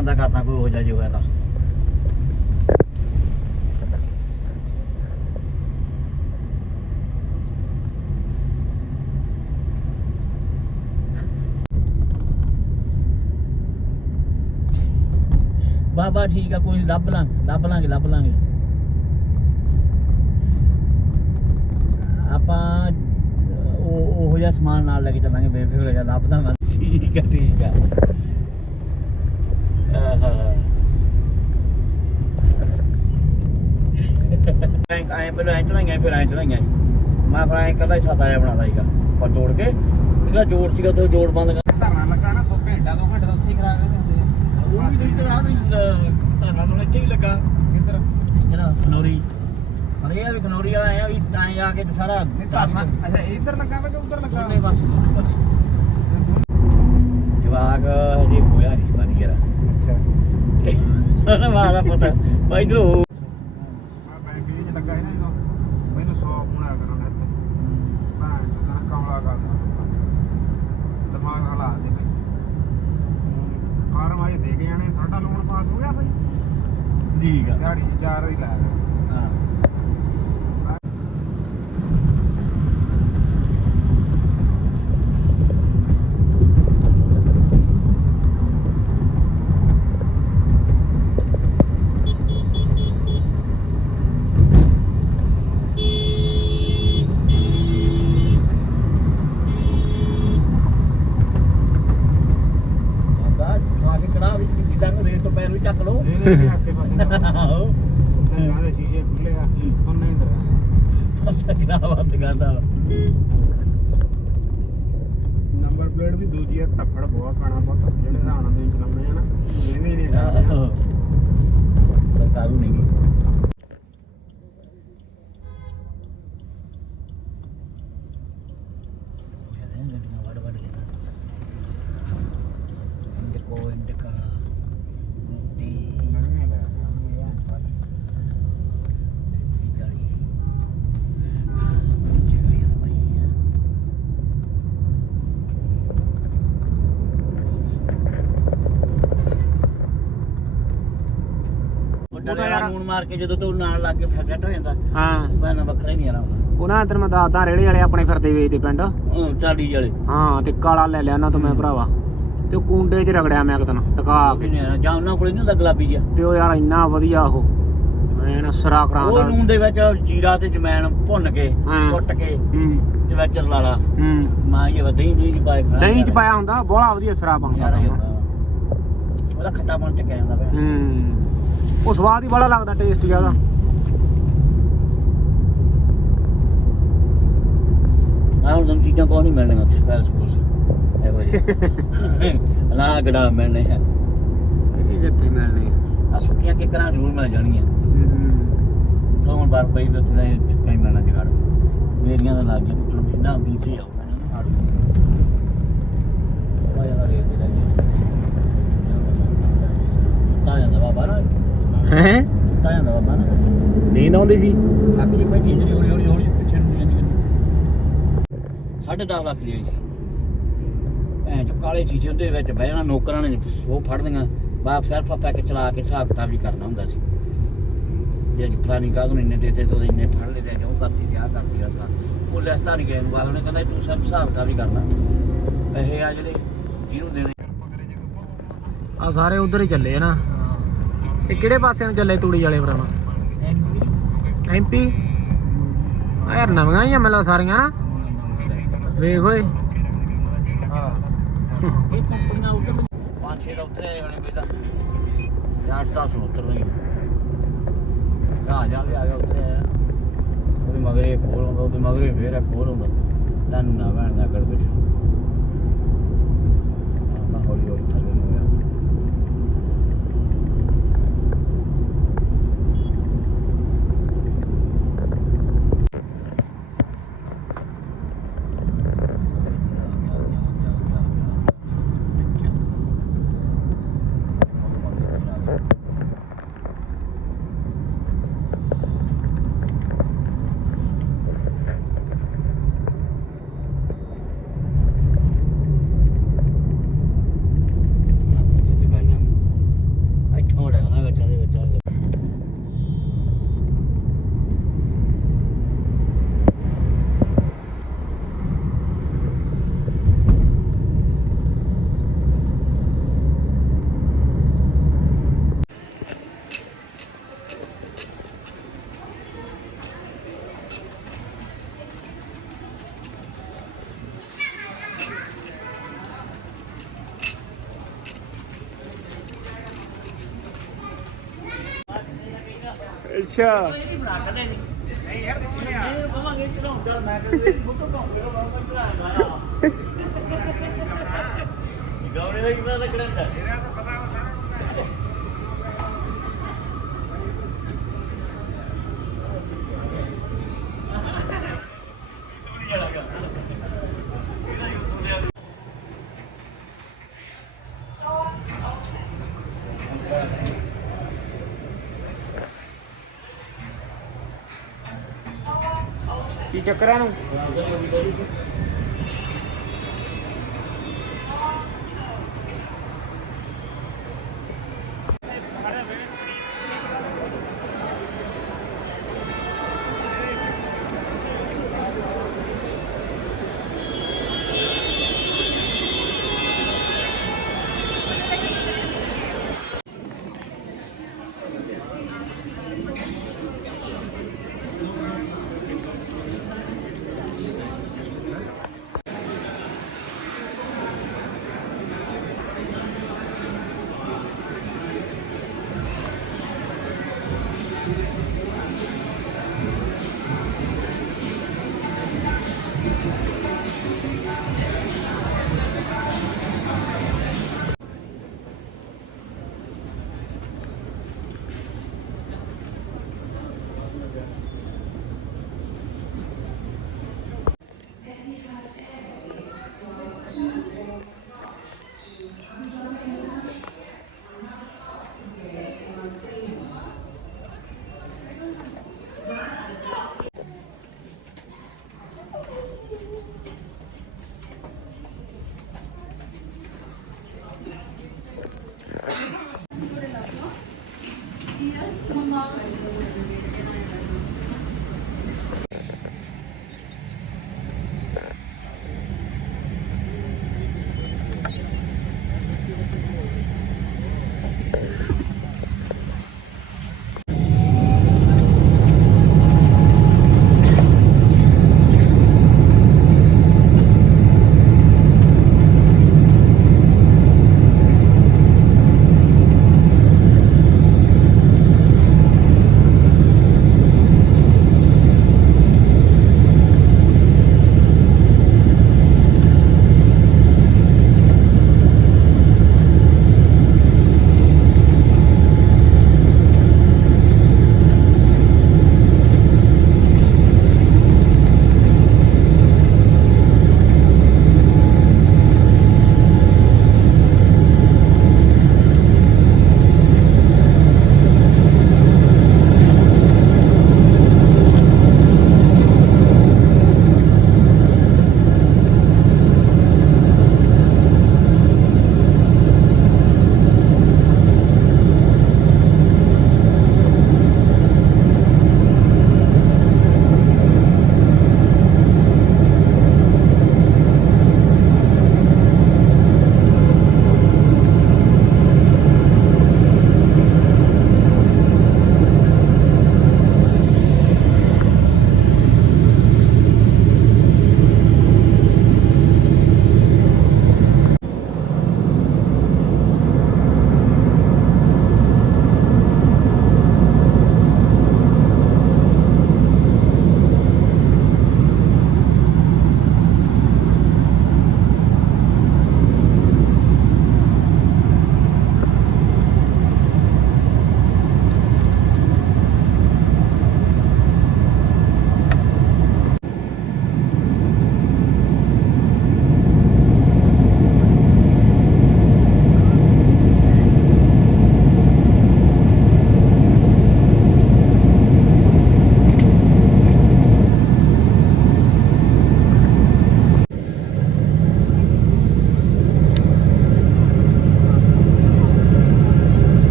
ਬੰਦਾ ਕਰਦਾ ਕੋਈ ਹੋ ਜਾ ਜੀ ਹੋਇਆ ਤਾਂ। ਬਾਬਾ ਠੀਕ ਆ ਕੋਈ ਨੀ, ਲੱਭ ਲਾਂ ਲੱਭ ਲਾਂਗੇ ਲੱਭ ਲਾਂਗੇ। ਆਪਾਂ ਉਹ ਉਹ ਜਿਹਾ ਸਮਾਨ ਨਾਲ ਲੈ ਕੇ ਚੱਲਾਂਗੇ ਬੇਫਿਕਰ ਹੋ ਜਾ ਲੱਭ ਦਾਂਗਾ ਠੀਕ ਆ ਠੀਕ ਆ। ਐਂ ਐਂ ਪਹਿਲਾਂ ਐਂ ਚਲਾਈਆਂ ਫਿਰ ਐਂ ਚਲਾਈਆਂ ਮੈਂ ਫਿਰ ਐਂ ਕਦਾ ਹੀ ਸੱਤ ਆਇਆ ਬਣਾਦਾ ਸੀਗਾ ਪਰ ਜੋੜ ਕੇ ਜਿਹੜਾ ਜੋੜ ਸੀਗਾ ਤੇ ਉਹ ਜੋੜ ਬੰਦ ਕਰ ਧਰਨਾ ਲੱਗਾ ਨਾ 2 ਘੰਟਾ 2 ਘੰਟੇ ਤਾਂ ਉੱਥੇ ਹੀ ਕਰਾ ਕੇ ਦਿੰਦੇ ਆ ਉਹ ਵੀ ਇੱਧਰ ਆ ਵੀ ਧਾਨਾ ਤੋਂ ਇੱਥੇ ਵੀ ਲੱਗਾ ਕਿੱਧਰ ਇੱਧਰ ਖਨੌਰੀ ਪਰ ਇਹ ਆ ਵੀ ਖਨੌਰੀ ਵਾਲਾ ਆਇਆ ਵੀ ਤਾਂ ਆ ਕੇ ਤੇ ਸਾਰਾ ਨਹੀਂ ਧਰਨਾ ਅੱਛਾ ਇੱਧਰ ਲੱਗਾ ਵਾ ਕਿ ਉੱਧਰ ਲੱਗਾ ਦੋਨੇ ਬਸ ਦੋਨੇ ਬਸ ਜਵਾਗ ਹਜੇ ਹੋਇਆ ਨਹੀਂ ਅੱਛਾ ਨਾ ਮਾਰਾ ਪਤਾ ਭਾਈ ਹੋ ਮੈਂ ਬੈਂਕ ਵਿੱਚ ਲੱਗਾ ਸੀ ਨਾ ਜਦੋਂ ਮੈਨੂੰ 100 ਫੋਨ ਆਇਆ ਕਰਨ ਇੱਥੇ ਭੈਣ ਚੋਦ ਨਾ ਕਮਲਾ ਕਰਦਾ ਦਿਮਾਗ ਹਲਾ ਦੇ ਬਈ। ਫਾਰਮ ਆਏ ਦੇ ਕੇ ਜਾਣੇ ਸਾਡਾ ਲੋਨ ਪਾਸ ਹੋ ਗਿਆ ਬਈ। ਠੀਕ ਆ। ਦਿਹਾੜੀ ਚ ਚਾਰ ਹੀ ਲਾਇਆ ਹਾਂ ਬਾਬਾ ਖਾ ਕੇ ਕੜਾ ਵੀ ਕਿਦਾਂ ਨੂੰ ਰੇਤ ਤੋਂ ਪੈਰ ਵੀ ਚੱਕ ਲਓ ਇਹਦੇ ਵੀ ਆਸੇ ਪਾਸੇ ਨਾ ਆਹੋ ਉੱਥੇ ਜਾਂਦੇ ਸ਼ੀਸ਼ੇ ਖੁੱਲੇ ਆ ਉਹ ਨਹੀਂ ਦਰਿਆ ਅੱਛਾ ਕਿਹੜਾ ਬਾਤ ਕਰਦਾ ਵਾ। ਨੰਬਰ ਪਲੇਟ ਵੀ ਦੂਜੀ ਆ ਧੱਫੜ ਬਹੁਤ ਪੈਣਾ ਬਹੁਤ ਜਿਹੜੇ ਹਿਸਾਬ ਨਾਲ ਤੁਸੀਂ ਚਲਾਉਂਦੇ ਆ ਨਾ ਇਹ ਵੀ ਨਹੀਂ ਕਰਦੇ ਆਹੋ। ਸਰਕਾਰੂ ਨਹੀਂ ਗੀ ਇਹਦੇ ਗੱਡੀਆਂ ਵੱਡ ਵੱਡ ਲੈਂਦਾ ਇੰਡਕੋ ਇੰਡਕਾ ਦੀ ਨਵੀਆਂ ਲੈ ਆਉਂਦੇ ਆ ਗਾੜੀ ਜਿਹੜੀ ਆ ਭਾਈ ਉਹਦਾ ਨੂਨ ਮਾਰ ਕੇ ਜਦੋਂ ਤੋਂ ਨਾਲ ਲੱਗ ਕੇ ਫਿਰ ਸੈੱਟ ਹੋ ਜਾਂਦਾ। ਹਾਂ। ਬਾਨਾ ਵੱਖਰਾ ਹੀ ਨਹੀਂ ਆਣਾ ਉਹਨਾਂ ਅੰਦਰ ਮੈਂ ਦੱਸਦਾ ਰੇੜੇ ਵਾਲੇ ਆਪਣੇ ਫਿਰਦੇ ਵੇਚਦੇ ਪਿੰਡ। ਟਾਡੀ ਵਾਲੇ। ਹਾਂ ਤੇ ਕਾਲਾ ਲੈ ਲਿਆ ਉਹਨਾਂ ਤੋਂ ਮੈਂ ਭਰਾਵਾ। ਤੇ ਉਹ ਕੁੰਡੇ 'ਚ ਰਗੜਿਆ ਮੈਂ ਕਿਤਨ ਟਕਾ ਉਹ ਵੀ ਕੇ ਜਾਂ ਉਹਨਾਂ ਕੋਲੇ ਨਹੀਂ ਹੁੰਦਾ ਗੁਲਾਬੀ ਜਿਹਾ। ਤੇ ਉਹ ਯਾਰ ਇੰਨਾ ਵਧੀਆ ਉਹ। ਮੈਂ ਨਾ ਸਰਾ ਉਹ ਕਰਾਂਦਾ ਨੂਨ ਦੇ ਵਿੱਚ ਜੀਰਾ ਤੇ ਜਮੈਣ ਭੁੰਨ ਕੇ ਹਾਂ। ਕੁੱਟ ਕੇ ਹੂੰ। ਤੇ ਵਿੱਚ ਰਲਾਲਾ। ਹੂੰ। ਮਾਂ ਇਹ ਦਹੀਂ ਦਹੀਂ ਚ ਪਾਏ ਖਾਣਾ ਦਹੀਂ 'ਚ ਪਾਇਆ ਹੁੰਦਾ ਬੋਲਾ ਵਧੀਆ ਸਰਾ ਯਾਰ ਪਾਉਂਦਾ ਉਹਦਾ ਖੱਟਾ ਬਣ ਟਕਿਆ ਜਾਂਦਾ ਪਿਆ। ਹੂੰ। ਉਹ ਸਵਾਦ ਹੀ ਬੜਾ ਲੱਗਦਾ ਟੇਸਟੀ ਉਹਦਾ ਆਹ ਹੁਣ ਤੁਹਾਨੂੰ ਚੀਜ਼ਾਂ ਕੋਈ ਨਹੀਂ ਮਿਲਣੀਆਂ ਉੱਥੇ ਪੈਲਸ ਪੁਲਸ ਇਹੋ ਜਿਹੇ ਨਾ ਗੜਾ ਮਿਲਣੇ ਆ। ਇਹ ਕਿੱਥੇ ਮਿਲਣੇ ਆਹ ਸੁੱਕੀਆਂ ਕਿਕਰਾਂ ਜ਼ਰੂਰ ਮਿਲ ਜਾਣਗੀਆਂ ਹੂੰ। ਹੁਣ ਬਾਰ ਪਈ ਵੀ ਉੱਥੇ ਦਾ ਚੁੱਕਾ ਹੀ ਮਿਲਣਾ ਜਗਾੜ। ਮੇਰੀਆਂ ਤਾਂ ਲੱਗ ਗਈਆਂ ਟੁੱਟਣ ਵੀ ਨਾ ਦੂਜੀ ਆਉਣਾ ਨਾ ਹਾੜ ਆ ਜਾਂਦਾ ਰੇਤ ਦੇ ਲੈ ਤਾਂ ਜਾਂਦਾ ਬਾਬਾ ਨਾ ਹੈ? ਤਾਂ ਜਾਂਦਾ ਬਾਬਾ ਨਾ। ਨੀਂਦ ਆਉਂਦੀ ਸੀ। ਥੱਕ ਜੀ ਪਈ ਜਿਹੜੀ ਹੌਲੀ ਹੌਲੀ ਹੌਲੀ ਪਿੱਛੇ ਨੂੰ ਜਾਂਦੀ ਜਾਂਦੀ। ਸਾਢੇ 10 ਲੱਖ ਦੀ ਆਈ ਸੀ। ਭੈਣ ਚੋ ਕਾਲੇ ਚੀਜ਼ੇ ਉਹਦੇ ਵਿੱਚ ਬਹਿ ਜਾਣਾ ਨੌਕਰਾਂ ਨੇ ਉਹ ਫੜਦੀਆਂ ਬਾਪ ਸਿਰਫ ਆਪਾਂ ਕੇ ਚਲਾ ਕੇ ਹਿਸਾਬ ਕਿਤਾਬ ਵੀ ਕਰਨਾ ਹੁੰਦਾ ਸੀ। ਜੇ ਅੱਜ ਫਲਾਨੀ ਕਾਹ ਨੂੰ ਇੰਨੇ ਦੇਤੇ ਤਾਂ ਇੰਨੇ ਫੜ ਲਏ ਤੇ ਉਹ ਕਰਤੀ ਤੇ ਆਹ ਕਰਤੀ ਆ ਸਾਰ। ਉਹ ਲੈਸਤਾ ਨਹੀਂ ਗਏ ਬਾਹਰ ਉਹਨੇ ਕਹਿੰਦਾ ਤੂੰ ਸਿਰਫ ਹਿਸਾਬ ਕਿਤਾਬ ਵੀ ਕਰਨਾ। ਪੈਸੇ ਆ ਜਿਹੜੇ ਜਿਹਨੂੰ ਦੇਣੇ। ਆ ਸਾਰੇ ਉਧਰ ਹੀ ਚੱਲੇ ਆ ਨਾ। ਇਹ ਕਿਹੜੇ ਪਾਸੇ ਨੂੰ ਚੱਲੇ ਤੂੜੀ ਵਾਲੇ ਭਰਾਵਾ? ਐਮਪੀ ਆ ਯਾਰ ਨਵੀਆਂ ਹੀ ਆ ਮੈਨੂੰ ਸਾਰੀਆਂ ਨਾ। ਵੇਖ ਓਏ। ਇਹ ਕੰਪਨੀਆਂ ਉੱਤਰ ਪੰਜ ਛੇ ਦਾ ਉੱਤਰ ਆਏ ਹੋਣੇ ਬੇਟਾ ਜਾਂ 10 ਉੱਤਰ ਨਹੀਂ ਆ ਜਾ ਵੀ ਆ ਗਿਆ ਉੱਤਰ ਆਇਆ ਉਹਦੇ ਮਗਰੇ ਖੋਲ ਹੁੰਦਾ ਉਹਦੇ ਮਗਰੇ ਫੇਰ ਆ ਖੋਲ ਹੁੰਦਾ ਤੁਹਾਨੂੰ ਨਾ ਭੈਣ ਦਾ ਕਰ ਕੁਛ ਮੈਂ ਹੌਲੀ ਹੌਲੀ ਥੱਲੇ ਅੱਛਾ। ਇਹ ਬਣਾ ਕਦੇ ਨਹੀਂ ਨਹੀਂ ਯਾਰ ਤੂੰ ਲਿਆ ਇਹ ਬਵਾਂਗੇ ਚੜਾਉਂ ਚੱਲ ਮੈਂ ਕਹਿੰਦਾ ਫੋਟੋ ਪਾਉਂਗੇ ਉਹ ਬਾਬਾ ਚੜਾਉਂਦਾ ਗਾਉਣੇ ਦਾ ਕਿਵੇਂ ਲੱਗਣਾ ਇਹਦਾ ਤਾਂ ਪਤਾ ਵਾ ਸਾਰਾ ਕੁਝ ਤੂੜੀ ਵਾਲਾ ਗਾ ਇਹਦਾ ਹੀ ਉੱਥੋਂ ਲਿਆ ਕੀ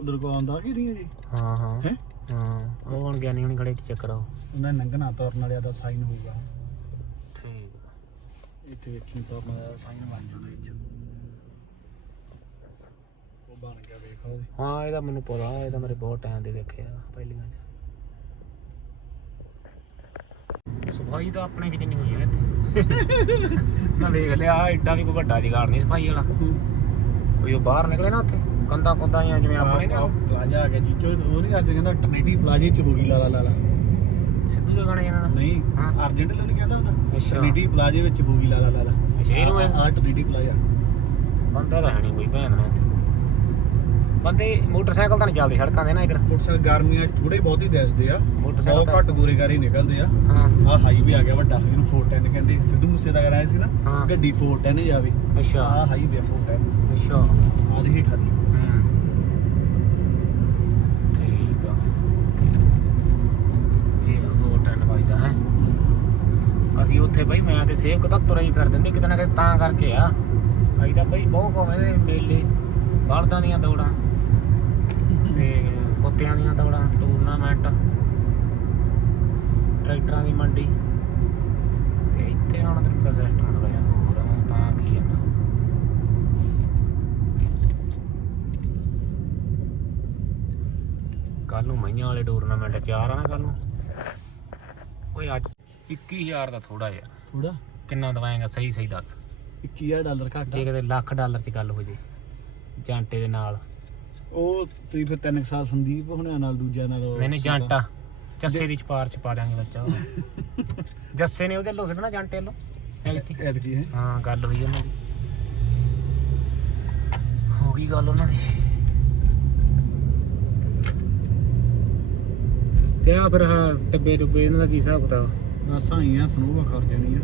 ਉਧਰ ਕੋ ਆਉਂਦਾ ਕਿ ਨਹੀਂ ਜੀ ਹਾਂ ਹਾਂ। ਹੈਂ? ਹਾਂ ਉਹ ਹੁਣ ਗਿਆਨੀ ਹੁਣੀ ਖੜੇ ਚੈੱਕ ਕਰਾਓ। ਉਹਨਾਂ ਨੰਗਣਾ ਤੁਰਨ ਵਾਲਿਆ ਦਾ ਸਾਈਨ ਹੋਊਗਾ। ਠੀਕ। ਇੱਥੇ ਵੇਖੀ ਤੁਰਨ ਵਾਲਾ ਸਾਈਨ ਬਣ ਜਾਣਾ ਇੱਥੇ ਉਹ ਬਣ ਗਿਆ ਵੇਖ ਹਾਂ ਇਹਦਾ ਮੈਨੂੰ ਪਤਾ ਇਹ ਤਾਂ ਮੇਰੇ ਬਹੁਤ ਟਾਈਮ ਦੇ ਵੇਖਿਆ ਪਹਿਲੀਆਂ ਚ। ਸਫ਼ਾਈ ਤਾਂ ਆਪਣੇ ਕਿਤੇ ਨਹੀਂ ਹੋਈ ਹੈ ਇੱਥੇ। ਮੈਂ ਵੇਖ ਲਿਆ ਐਡਾ ਵੀ ਕੋਈ ਵੱਡਾ ਜਗਾੜ ਨਹੀਂ ਸਫ਼ਾਈ ਵਾਲਾ। ਕੋਈ ਉਹ ਬਾਹਰ ਨਿਕਲੇ ਨਾ ਉੱਥੇ। ਕੰਦਾ ਕੰਦਾ ਜਾਂ ਜਿਵੇਂ ਆਪਣੇ ਨੇ ਉਹ ਪਲਾਜ਼ਾ ਆ ਗਿਆ ਜੀ ਚੋ ਉਹ ਨਹੀਂ ਅੱਜ ਕਹਿੰਦਾ ਟਰਨਿਟੀ ਪਲਾਜ਼ੇ ਚ ਹੋ ਗਈ ਲਾਲਾ ਲਾਲਾ ਸਿੱਧੂ ਦੇ ਗਾਣੇ ਇਹਨਾਂ ਦਾ? ਨਹੀਂ ਹਾਂ। ਅਰਜੈਂਟ ਲੈ ਕਹਿੰਦਾ ਹੁੰਦਾ। ਟਰਨਿਟੀ ਪਲਾਜ਼ੇ ਵਿੱਚ ਹੋ ਗਈ ਲਾਲਾ ਲਾਲਾ ਅੱਛਾ, ਇਹਨੂੰ ਇਹ- ਆ ਟਰਨਿਟੀ ਪਲਾਜ਼ਾ ਬੰਦਾ ਤਾਂ ਹੈ ਨਹੀਂ ਕੋਈ ਭੈਣ ਇੱਥੇ ਬੰਦੇ ਮੋਟਰਸਾਈਕਲ ਤਾਂ ਨਹੀਂ ਚੱਲਦੇ ਸੜਕਾਂ ਦੇ ਨਾ ਇਧਰ। ਮੋਟਰਸਾਈਕਲ ਗਰਮੀਆਂ ਚ ਥੋੜੇ ਬਹੁਤ ਹੀ ਦਿਸਦੇ ਆ। ਮੋਟਰਸਾਈਕਲ ਬਹੁਤ ਘੱਟ ਗੋਰੇ ਗਾਰੇ ਨਿਕਲਦੇ ਆ। ਹਾਂ। ਆ ਹਾਈਵੇ ਆ ਗਿਆ ਵੱਡਾ ਇਹਨੂੰ 410 ਕਹਿੰਦੇ। ਸਿੱਧੂ ਮੂਸੇ ਦਾ ਕਰਾਇਆ ਸੀ ਨਾ ਹਾਂ। ਗੱਡੀ 410 ਜਾਵੇ। ਅੱਛਾ। ਆ ਹਾਈਵੇ 410 ਅੱਛਾ। ਆ ਦੇ ਹੇਠਾਂ ਦੀ ਹੂੰ ਠੀਕ ਆ ਇਹ ਉਹ ਟੈਨ ਵੱਜਦਾ ਹੈ ਅਸੀਂ ਉੱਥੇ ਬਈ ਮੈਂ ਤੇ ਸੇਵਕ ਤਾਂ ਤੁਰੇ ਹੀ ਫਿਰ ਦਿੰਦੇ ਕਿਤੇ ਨਾ ਕਿਤੇ ਤਾਂ ਕਰਕੇ ਆ। ਅਸੀਂ ਤਾਂ ਬਈ ਬਹੁਤ ਕੋਵੇਂ ਮੇਲੇ ਬਲਦਾਂ ਦੀਆਂ ਦੌੜਾਂ ਤੇ ਕੁੱਤਿਆਂ ਦੀਆਂ ਦੌੜਾਂ ਟੂਰਨਾਮੈਂਟ ਟਰੈਕਟਰਾਂ ਦੀ ਮੰਡੀ ਤੇ ਇੱਥੇ ਹੁਣ ਤੈਨੂੰ ਪਤਾ ਸਿਸਟਮ ਥੋੜਾ ਜਿਹਾ ਹੋਰ ਆ, ਤਾਂ ਕੀ ਆ। ਕੱਲ ਨੂੰ ਮਈਆਂ ਵਾਲੇ ਟੂਰਨਾਮੈਂਟ ਚਾਰ ਆ ਨਾ ਕੱਲ ਨੂੰ। ਓਏ ਅੱਜ 21000 ਦਾ ਥੋੜਾ ਜਿਹਾ। ਥੋੜਾ ਕਿੰਨਾ ਦਵਾਏਗਾ ਸਹੀ ਸਹੀ ਦੱਸ। 21000 ਡਾਲਰ ਘੱਟ ਜੇ ਆ। ਕਿਤੇ ਲੱਖ ਡਾਲਰ 'ਚ ਗੱਲ ਹੋ ਜੇ ਜਾਂਟੇ ਦੇ ਨਾਲ। ਉਹ ਤੁਸੀਂ ਫਿਰ ਤਿੰਨ ਕੁ ਸਾਲ ਸੰਦੀਪ ਹੁਣਿਆਂ ਨਾਲ ਦੂਜਿਆਂ ਨਾਲ ਉਹ ਨਹੀਂ ਨਹੀਂ ਸੀਗਾ। ਜਾਂਟਾ। ਜੱਸੇ ਦੀ ਛਪਾਰ ਚ ਪਾ ਦਿਆਂਗੇ ਬੱਚਾ। ਜੱਸੇ ਨੇ ਉਹਦੇ ਲੋ ਖੇਡਣਾ ਜਾਂਟੇ ਲੋ ਇੱਥੇ। ਐਤਕੀ ਹੈ। ਹਾਂ ਗੱਲ ਹੋਈ ਉਹਨਾਂ ਦੀ। ਹੋ ਗਈ ਗੱਲ ਉਹਨਾਂ ਦੀ। ਤੇ ਆ ਫਿਰ ਆਹ ਟੱਬੇ ਟੁੱਬੇ ਇਹਨਾਂ ਦਾ ਕੀ ਹਿਸਾਬ ਕਿਤਾਬ ਬਸ ਆਈਆਂ ਸਨੋਵਾ ਖਰ ਜਾਣੀ ਆ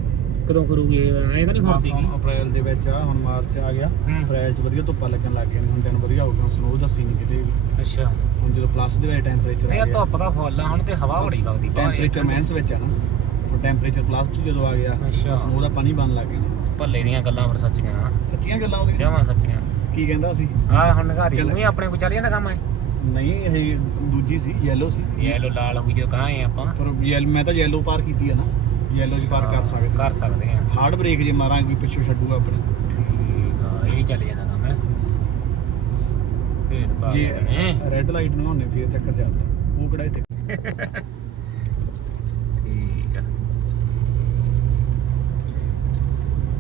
ਕਦੋਂ ਕਰੂਗੀ ਇਹ? ਐ ਤਾਂ ਨਹੀਂ ਫੁਰਦੀ ਹੁਣ ਅਪ੍ਰੈਲ ਦੇ ਵਿੱਚ ਆ ਹੁਣ ਮਾਰਚ ਆ ਗਿਆ। ਹੂੰ। ਅਪ੍ਰੈਲ ਚ ਵਧੀਆ ਧੁੱਪਾਂ ਲੱਗਣ ਲੱਗ ਗਈਆਂ ਨੇ ਹੁਣ ਦਿਨ ਵਧੀਆ ਹੋ ਗਏ ਸਨੋ ਦੱਸੀ ਨਹੀਂ ਕਿਤੇ ਵੀ। ਅੱਛਾ। ਹੁਣ ਜਦੋਂ ਪਲੱਸ ਦੇ ਵਿੱਚ ਟੈਂਪਰੇਚਰ ਇਹ ਆ। ਗਿਆ ਧੁੱਪ ਦਾ ਫੁੱਲ ਆ ਹੁਣ ਤੇ ਹਵਾ ਬੜੀ ਵਗਦੀ ਬਾਹਰ ਟੈਂਪਰੇਚਰ ਮੈਂਸ ਵਿੱਚ ਆ ਨਾ। ਉਹ ਟੈਂਪਰੇਚਰ ਪਲੱਸ ਚ ਜਦੋਂ ਆ ਗਿਆ ਅੱਛਾ। ਸਨੋ ਦਾ ਪਾਣੀ ਬਣ ਲੱਗ ਗਿਆ। ਭੱਲੇ ਦੀਆਂ ਗੱਲਾਂ ਪਰ ਸੱਚੀਆਂ। ਸੱਚੀਆਂ ਗੱਲਾਂ ਉਹਦੀਆਂ ਜਮਾਂ ਸੱਚੀਆਂ। ਕੀ ਕਹਿੰਦਾ ਸੀ? ਆ ਹੁਣ ਨਗਾਰੀ ਤੂੰ ਆਪਣੇ ਕੋ ਚੱਲ ਜਾਂਦਾ ਕੰਮ ਐ। ਨਹੀਂ ਇਹ ਦੂਜੀ ਸੀ yellow ਸੀ। ਯੈਲੋ ਲਾਲ ਹੋ ਗਈ ਜੋ ਕਹਾਂ ਆਪਾਂ। ਪਰ yellow ਮੈਂ ਤਾਂ yellow ਪਾਰ ਕੀਤੀ ਆ ਨਾ। Yellow ਚ ਪਾਰ ਕਰ ਸਕਦੇ ਕਰ ਸਕਦੇ ਆ। ਹਾਰਡ ਬ੍ਰੇਕ ਜੇ ਮਾਰਾਂਗੇ ਪਿੱਛੋਂ ਛੱਡੂਗਾ ਆਪਣੇ। ਠੀਕ ਆ ਇਹ ਹੀ ਚੱਲ ਜਾਂਦਾ ਕੰਮ। ਹੈ ਫੇਰ ਪਾ ਜੇ ਰੈੱਡ ਲਾਈਟ ਨੂੰ ਹੁੰਨੇ ਫੇਰ ਚੱਕਰ ਚੱਲਦਾ। ਉਹ ਕਿਹੜਾ ਇੱਥੇ? ਠੀਕ ਆ।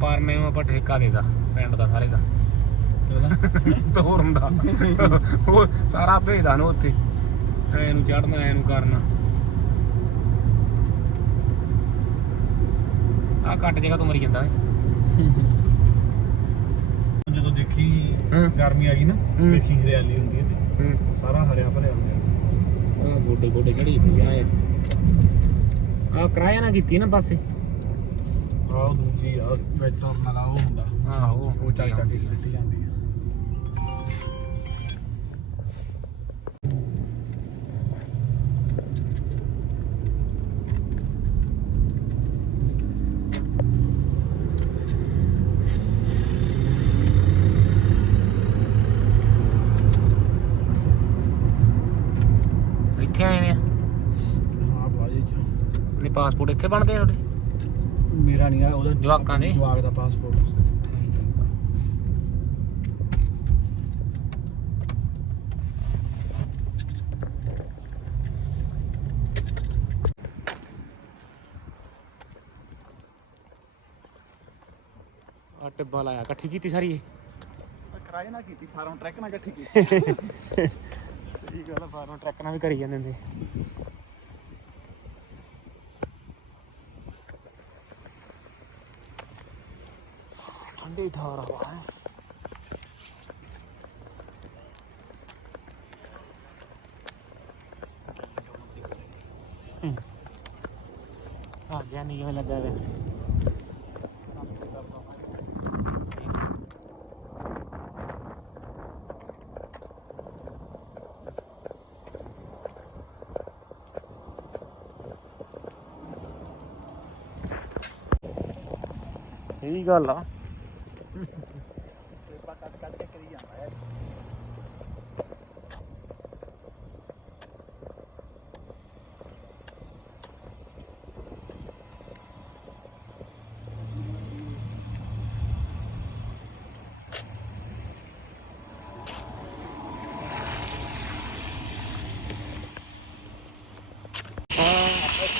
ਪਰ ਮੈਨੂੰ ਆਪਾਂ ਠੇਕਾ ਦੇਦਾ ਪਿੰਡ ਦਾ ਸਾਰੇ ਦਾ। ਤੋਰਨ ਦਾ। ਉਹ ਸਾਰਾ ਭੇਜਦਾ ਨੂੰ ਉੱਥੇ। ਐ ਨੂੰ ਚੜਨਾ ਐ ਨੂੰ ਕਰਨਾ। ਆ ਕੱਟ ਜਗਾ ਤੂੰ ਮਰੀ ਜਾਂਦਾ ਏ ਜਦੋਂ ਦੇਖੀ ਹੂੰ। ਗਰਮੀ ਆ ਗਈ ਨਾ ਹੂੰ। ਵੇਖੀ ਹਰਿਆਲੀ ਹੁੰਦੀ ਇੱਥੇ। ਹੂੰ। ਸਾਰਾ ਹਰਿਆ ਭਰਿਆ ਹੁੰਦਾ। ਆ ਗੋਡੇ ਗੋਡੇ ਚੜੀ ਪਈ ਆ ਆ ਕਿਰਾਇਆ ਨਾ ਕੀਤੀ ਨਾ ਪਾਸੇ ਆ ਉਹ ਦੂਜੀ ਆ ਵੈਕਟਰ ਨਾਲ ਉਹ ਹੁੰਦਾ। ਆਹੋ ਉਹ ਚੱਕ ਕੇ ਸਿੱਟੀ ਜਾਂਦੀ ਆ ਇੱਥੇ ਆਏ ਵੇ ਆ ਹਾਂ ਬਾਜੇ ਚ ਨੇ ਪਾਸਪੋਰਟ ਇੱਥੇ ਬਣਦੇ ਆ ਤੁਹਾਡੇ? ਮੇਰਾ ਨਹੀਂ ਆ ਉਹਦਾ ਜਵਾਕਾਂ ਦੇ? ਜਵਾਕ ਦਾ ਪਾਸਪੋਰਟ। ਆ ਟਿੱਬਾ ਲਾਇਆ ਇਕੱਠੀ ਕੀਤੀ ਸਾਰੀ ਇਹ? ਕਿਰਾਏ ਨਾ ਕੀਤੀ ਫਾਰਮ ਟਰੈਕ ਨਾਲ ਇਕੱਠੀ ਕੀਤੀ। ਸਹੀ ਗੱਲ ਫਾਰਮ ਟਰੱਕ ਨਾਲ ਵੀ ਕਰੀ ਜਾਂਦੇ ਹੁੰਦੇ। ਠੰਡੀ ਠਾਰ ਹਵਾ ਹੈ ਆ ਗਿਆ ਨਹੀਂ ਕਿਵੇਂ ਲੱਗਾ ਵੇ ਇਹੀ ਗੱਲ ਆ ਕੱਟ ਕੱਟ ਕੇ ਕਰੀ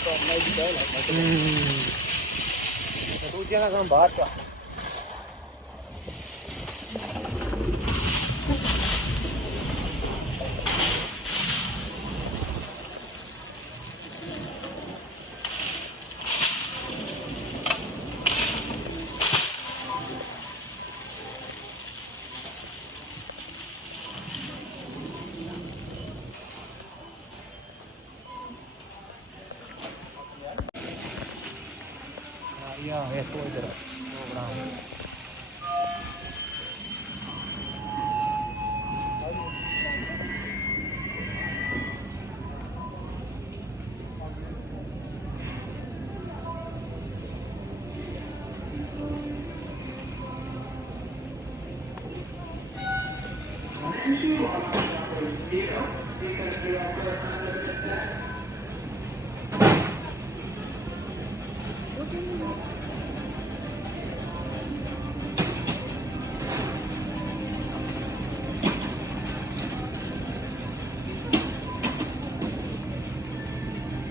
ਕਰਨਾ ਹੀ ਚਾਹੀਦਾ ਹੂੰ ਦੂਜਿਆਂ ਦਾ ਕੰਮ ਬਾਹਰ ਚ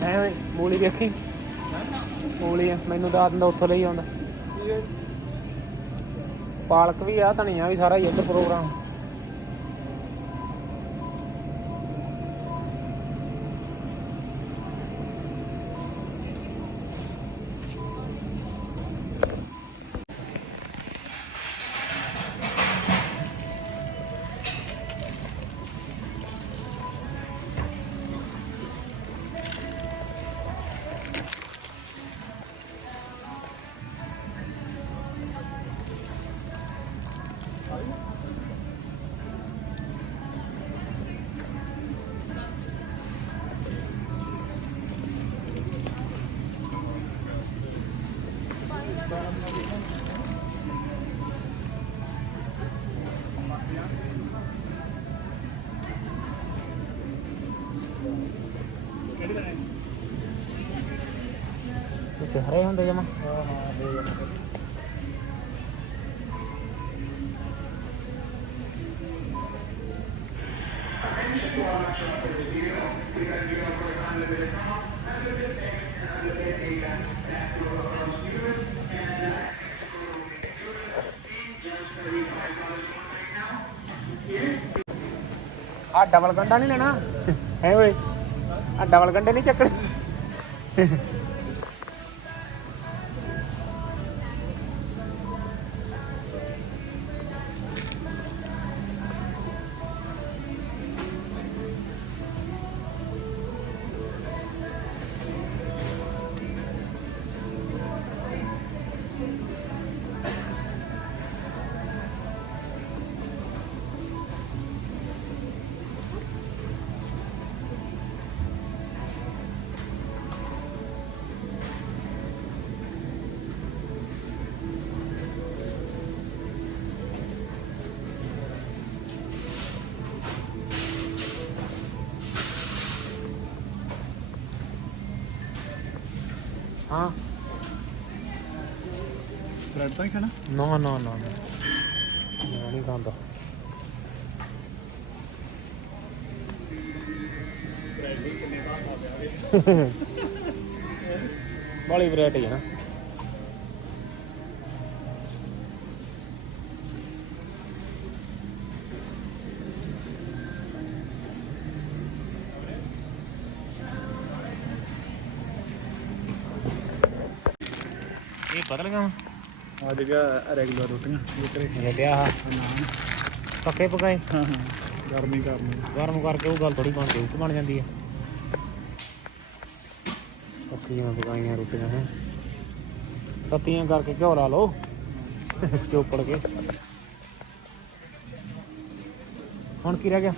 ਐ ਓਏ ਮੂਲੀ ਵੇਖੀ? ਮੂਲੀ ਆ, ਮੈਨੂੰ ਦੱਸ ਦਿੰਦਾ ਉੱਥੋਂ ਲਈ ਆਉਂਦਾ। ਪਾਲਕ ਵੀ ਆ ਧਨੀਆ ਵੀ ਸਾਰਾ ਹੀ ਇੱਧਰ ਪ੍ਰੋਗਰਾਮ ਹਰੇ ਹੁੰਦੇ ਜਮਾ। ਆ ਡਬਲ ਗੰਡਾ ਨਹੀਂ ਲੈਣਾ? ਹੈ ਓਏ। ਆ ਡਬਲ ਗੰਡੇ ਨਹੀਂ ਚੱਕਣੇ? ਹਾਂ। ਬ੍ਰੈਡ ਤਾਂ ਹੀ ਖਾਣਾ? ਨਾ ਨਾ ਨਾ ਨਾ। ਮੈਂ ਨਹੀਂ ਖਾਂਦਾ। ਬੜੀ ਵੈਰਾਈਟੀ ਹੈ ਨਾ। ਗਿਆ ਆ ਰੈਗੂਲਰ ਰੋਟੀਆਂ ਇਹ ਪੱਕੇ ਪਕਾਏ? ਹਾਂ ਹਾਂ। ਗਰਮੀ ਕਰਨੀ। ਗਰਮ ਕਰਕੇ ਉਹ ਗੱਲ ਥੋੜੀ ਬਣਦੀ ਉਹ ਬਣ ਜਾਂਦੀ ਹੈ ਪੱਕੀਆਂ ਪਕਾਈਆਂ ਰੋਟੀਆਂ ਹੈ। ਪੱਤੀਆਂ ਕਰਕੇ ਘਿਓ ਲਾ ਲਓ ਚੋਪੜ ਕੇ। ਹੁਣ ਕੀ ਰਹਿ ਗਿਆ।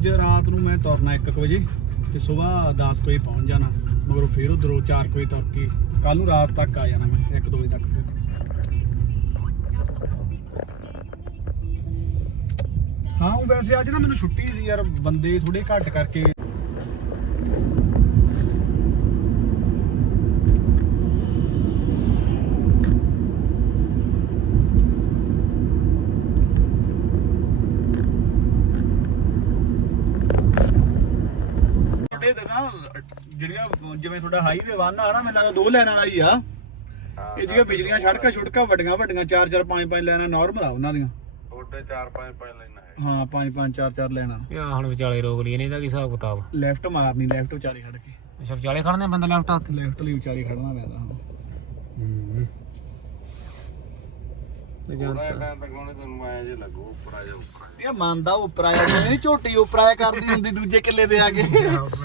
ਅੱਜ ਰਾਤ ਨੂੰ ਮੈਂ ਤੁਰਨਾ 1 ਵਜੇ ਤੇ ਸਵੇਰ 10 ਵਜੇ ਪਹੁੰਚ ਜਾਣਾ, ਮਗਰੋਂ ਫੇਰ ਉਧਰੋਂ 4 ਵਜੇ ਤੁਰ ਕੇ ਕੱਲ ਨੂੰ ਰਾਤ ਤੱਕ ਆ ਜਾਣਾ ਮੈਂ 1 ਵਜੇ ਤੱਕ। ਹਾਂ, ਉਹ ਵੈਸੇ ਅੱਜ ਨਾ ਮੈਨੂੰ ਛੁੱਟੀ ਸੀ ਯਾਰ, ਬੰਦੇ ਥੋੜੇ ਘੱਟ ਕਰਕੇ ਤੁਹਾਡੇ ਤੇ ਨਾ ਜਿਹੜੀਆਂ ਜਿਵੇਂ ਤੁਹਾਡਾ ਹਾਈਵੇ 1 ਆ ਨਾ ਮੈਨੂੰ ਲੱਗਦਾ ਦੋ ਲੈਣ ਵਾਲਾ ਹੀ ਆ। ਇਹ ਜਿਹੜੀਆਂ ਬਿਜਲੀਆਂ ਸੜਕਾਂ ਛੁੜਕਾਂ ਵੱਡੀਆਂ ਵੱਡੀਆਂ 4 4 5 5 ਲੈਣਾ ਨਾਰਮਲ ਆ ਉਹਨਾਂ ਦੀਆਂ। ਛੋਟੇ 4-5 5 ਲੈਣਾ ਹੈ ਹਾਂ 5 5 4 4 ਲੈਣਾ ਇਹ ਹੁਣ ਵਿਚਾਲੇ ਰੋਕ ਲਈ ਨੇ ਇਹਦਾ ਕੀ ਹਿਸਾਬ ਕਿਤਾਬ? ਲੈਫਟ ਮਾਰਨੀ ਲੈਫਟ ਵਿਚਾਲੇ ਖੜ ਕੇ। ਅੱਛਾ ਵਿਚਾਲੇ ਖੜਨੇ ਬੰਦਾ ਲੈਫਟ ਹੱਥ? ਲੈਫਟ ਲਈ ਵਿਚਾਲੇ ਖੜਨਾ ਪੈਂਦਾ ਹਾਂ। ਤੇ ਉਹਦਾ ਜਾਂ ਟਾਈਮ ਤੱਕ ਉਹਨੇ ਤੈਨੂੰ ਆਇਆ ਜੇ ਲੱਗੂ ਉੱਪਰ ਆ ਜਾ ਉੱਪਰ ਆ ਜਾ। ਇਹ ਮੰਨਦਾ ਉੱਪਰ ਆਇਆ ਜਿਵੇਂ ਨੀ ਝੋਟੀ ਉੱਪਰ ਆਇਆ ਕਰਦੀ ਹੁੰਦੀ ਦੂਜੇ ਕਿੱਲੇ ਤੇ ਆ ਕੇ।